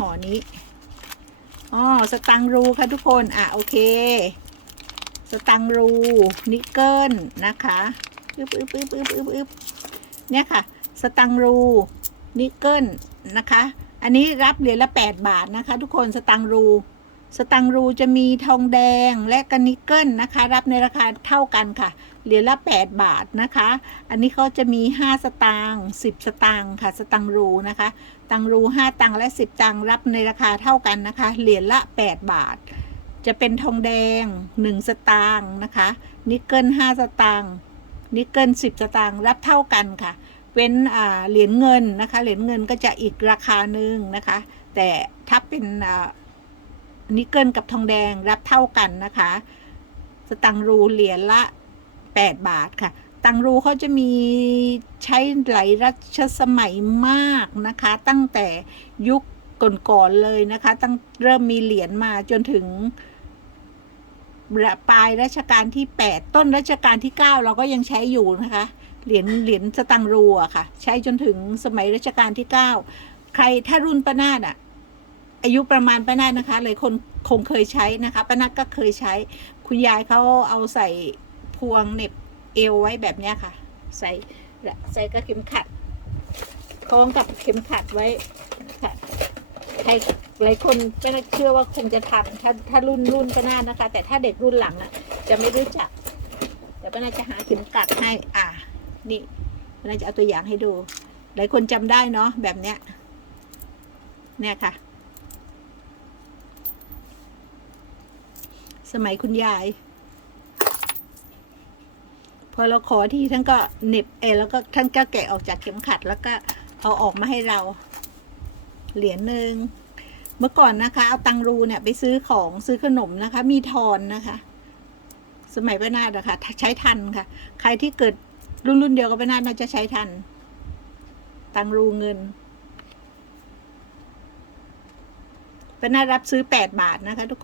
ห่อนี้อ๋อสตังรูค่ะทุกคน อะ โอเค สตังรูนิกเกิลนะคะอึบอึบอึบอึบอึบอึบเนี่ยค่ะ สตังรูนิกเกิลนะคะ อันนี้รับเหรียญละ 8 บาทนะคะ ทุกคนสตังรู สตังรูจะมีทองแดงและกนิกเกิลนะคะ รับในราคาเท่ากันค่ะ เหรียญละ 8 บาทนะคะ อันนี้เขาจะมี 5 สตางค์10 สตางค์ค่ะ สตังรูนะคะ ตังรู 5 ตังและ 10 ตังรับในราคาเท่ากันนะคะ เหรียญละ 8 บาท จะเป็นทองแดง 1 สตางค์นะคะ นิกเกิล 5 สตางค์นิกเกิล 10 สตางค์รับเท่ากันค่ะ เว้นเหรียญเงินนะคะ เหรียญเงินก็จะอีกราคาหนึ่งนะคะ แต่ถ้าเป็น อ่านิกเกิลกับทองแดงรับเท่ากันนะคะ สตังรูเหรียญละ 8 บาทค่ะ ตังรูเขาจะมีใช้หลายรัชสมัยมากนะคะ ตั้งแต่ยุคก่อนๆเลยนะคะ ตั้งเริ่มมีเหรียญมาจนถึงปลายรัชกาลที่ 8 ต้นรัชกาลที่ 9 เราก็ยังใช้อยู่นะคะ เหรียญเหรียญสตังรูอะค่ะ ใช้จนถึงสมัยรัชกาลที่ 9 ใครถ้ารุ่นป้านาดอะ อายุประมาณป้านาดนะคะ เลยคนคงเคยใช้นะคะป้านาดก็เคยใช้ คุณยายเขาเอาใส่พวงเน็บเอวไว้แบบนี้ค่ะ ใส่ใส่กับเข็มขัดคล้องกับเข็มขัดไว้ค่ะใครหลายคนก็เชื่อว่าคงจะทันถ้าถ้ารุ่นรุ่นก็น่านะคะ แต่ถ้าเด็กรุ่นหลังอะจะไม่รู้จักเดี๋ยวป้านาจะหาเข็มขัดให้ อ่านี่ป้านาจะเอาตัวอย่างให้ดู หลายคนจำได้เนาะแบบเนี้ยเนี่ยค่ะ สมัยคุณยาย พอเราขอที่ท่านก็เน็บเออแล้วก็ท่านก็แกะออกจากเข็มขัด แล้วก็เอาออกมาให้เรา เหรียญหนึ่งเมื่อก่อนนะคะ เอาตังรูเนี่ยไปซื้อของซื้อขนมนะคะ มีทอนนะคะ สมัยป้านาดนะคะใช้ทันค่ะ ใครที่เกิดรุ่นรุ่นเดียวกับป้านาดน่าจะใช้ทัน ตังรูเงินป้านาดรับซื้อแปดบาทนะคะทุกคน